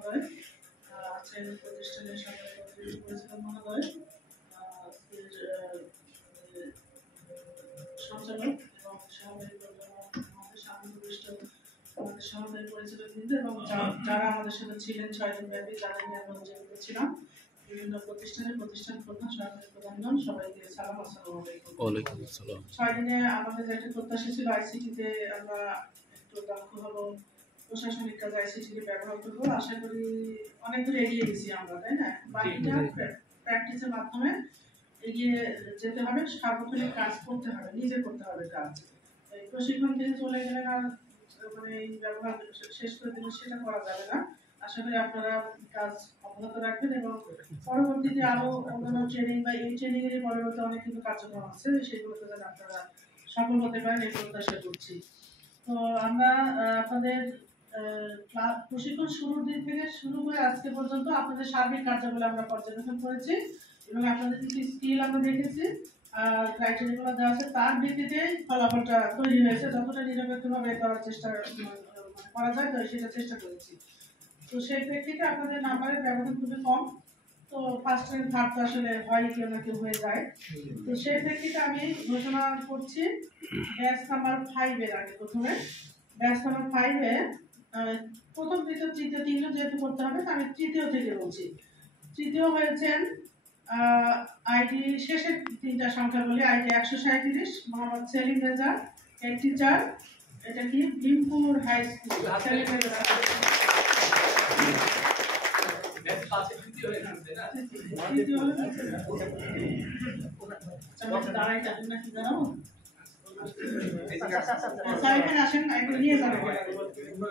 মহোদয়, আছেন প্রতিষ্ঠানের সাধারণ পরিচালক মহোদয়, সঞ্চালক এবং আমাদের সহকারী পরিচালকবৃন্দ এবং যারা আমাদের সাথে ছিলেন 6 দিন ব্যাপী, যারা নিয়ে আমরা উদযাপিত ছিলাম, বিভিন্ন প্রতিষ্ঠান প্রধান, সহকারী প্রধানগণ, সবাইকে সালাম, আসসালামু আলাইকুম। 6 দিনে আমাদের যেটা প্রত্যাশা ছিল আইসিটিতে আমরা একটু দক্ষ হবো, প্রশাসনিক কাজ আইসিটিকে ব্যবহার করবো, আশা করি অনেক দূর এগিয়ে গেছি আমরা, তাই না? বাকিটা প্র্যাকটিসের মাধ্যমে এগিয়ে যেতে হবে, সার্বক্ষণিক কাজ করতে হবে, নিজে করতে হবে কাজ। এই প্রশিক্ষণ থেকে চলে গেলে আর মানে এই ব্যবহার শেষ করে দিলে সেটা করা যাবে না। আশা করি আপনারা কাজ অব্যাহত রাখবেন এবং পরবর্তীতে আরো অন্যান্য ট্রেনিং বা এই ট্রেনিং এর পরবর্তী অনেক কিন্তু কার্যক্রম আছে, সেগুলোতে যেন আপনারা সফল হতে পারেন এই প্রত্যাশা করছি। তো আমরা আপনাদের প্রশিক্ষণ শুরুর দিন থেকে শুরু করে আজকে পর্যন্ত আপনাদের সার্বিক কার্যক্রম আমরা পর্যবেক্ষণ করেছি এবং আপনাদের কিছু স্কিল আমরা দেখেছি আর ক্রাইটেরিয়াগুলো দেওয়া আছে, তার ভিত্তিতে ফলাফলটা তৈরি হয়েছে। যতটা নিরপেক্ষভাবে করার চেষ্টা করা যায় তো সেটা চেষ্টা করেছি। তো সেই প্রেক্ষিতে আপনাদের নাম্বারের ব্যবধান খুবই কম, তো ফার্স্ট র্যাঙ্ক থার্ড তো আসলে হয় কেউ না কেউ হয়ে যায়। তো সেই প্রেক্ষিতে আমি ঘোষণা করছি ব্যাচ নাম্বার 5 এর আগে প্রথমে ব্যাচ নাম্বার 5 এ প্রথম দ্বিতীয় তৃতীয় তিনজন যেহেতু করতে হবে, আমি তৃতীয় থেকে বলছি। তৃতীয় হয়েছেন আইডি শেষের তিনটা সংখ্যা বলি, ID 137 Mohammad Selim Reza, head teacher, এটা কি ভীমপুর হাই স্কুল। সেলিম রেজা আসেন নিয়ে যাবেন,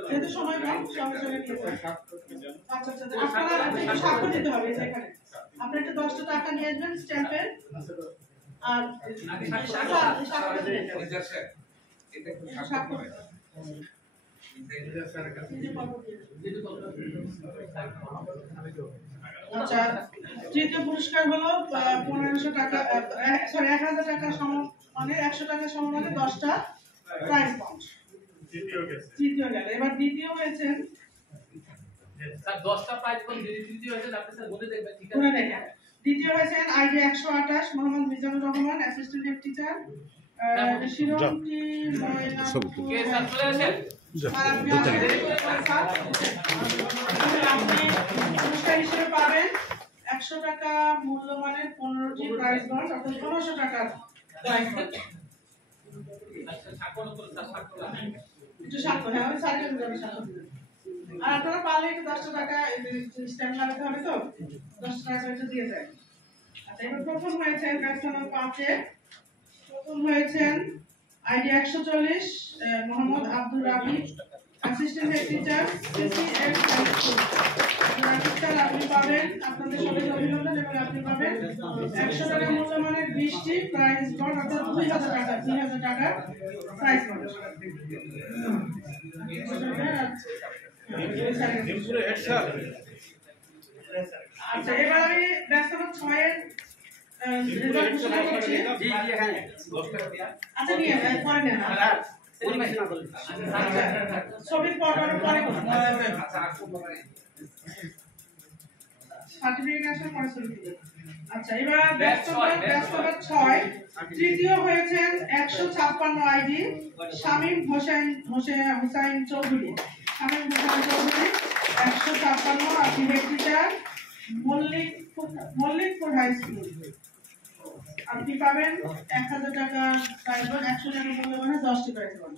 যেহেতু সময় কম সঙ্গে সঙ্গে নিয়ে যাবেন। আচ্ছা আচ্ছা, আপনারা স্বাক্ষর দিতে হবে এখানে, আপনারা একটু 10টা টাকা নিয়ে আসবেন স্ট্যাম্পের, আর আচ্ছা, তৃতীয় পুরস্কার হলো 1500 টাকা, সরি 1000 টাকা মানে 100 টাকা সমমানে 10টা প্রাইজ পাউন্ড। তৃতীয় গেল। এবার দ্বিতীয় হয়েছেন স্যার 10টা প্রাইজ পাউন্ড, তৃতীয় হয়েছে আপনি স্যার বলে দেখবেন, ঠিক আছে? দ্বিতীয় হয়েছেন ID 128 Mohammad Mizanur Rahman, assistant head teacher, Shiromoni কে স্যার চলে আসেন? আপনি পুরস্কার হিসেবে পাবেন 100 টাকা মূল্যমানের 15টি প্রাইজ বন্ড, অর্থাৎ 1500 টাকার প্রাইজ বন্ড। আচ্ছা, স্বাক্ষর করুন স্যার, স্বাক্ষর একটু স্বাক্ষর, হ্যাঁ আমি সার্টিফিকেট দেব, স্বাক্ষর দিবেন। আর আপনারা পারলে একটু 10 টাকা স্ট্যাম্প লাগাতে হবে, তো 10 টাকা একটু দিয়ে যায়। আচ্ছা, এবার প্রথম হয়েছেন ব্যাচ নাম্বার 5 এ, প্রথম হয়েছেন ID 140 Mohammad Abdur Rabi, assistant head teacher, CCF high school. Sir আপনি পাবেন, আপনাদের সবাইকে অভিনন্দন, এবং আপনি পাবেন 100 টাকা মূল্যমানের 20টি প্রাইজ বন্ড, অর্থাৎ 2000 টাকার প্রাইজ বন্ড। আচ্ছা, এবার আমি ব্যাচ নাম্বার 6 এর রেজাল্ট ঘোষণা করছি। আচ্ছা নিয়ে পরে নেন, ছবির পরে সার্টিফিকেট আসার পরে ছবি দিবেন। আচ্ছা, এবার ব্যাচ নাম্বার 6 তৃতীয় হয়েছেন 156 আইডি শামীম হোসেন চৌধুরী, শামীম হোসেন চৌধুরী 156, আপনি head teacher, Mallikpur high school. আপনি পাবেন 1000 টাকা প্রাইজ বন্ড, 100 টাকা মূল্যমানে 10টি প্রাইজ বন্ড।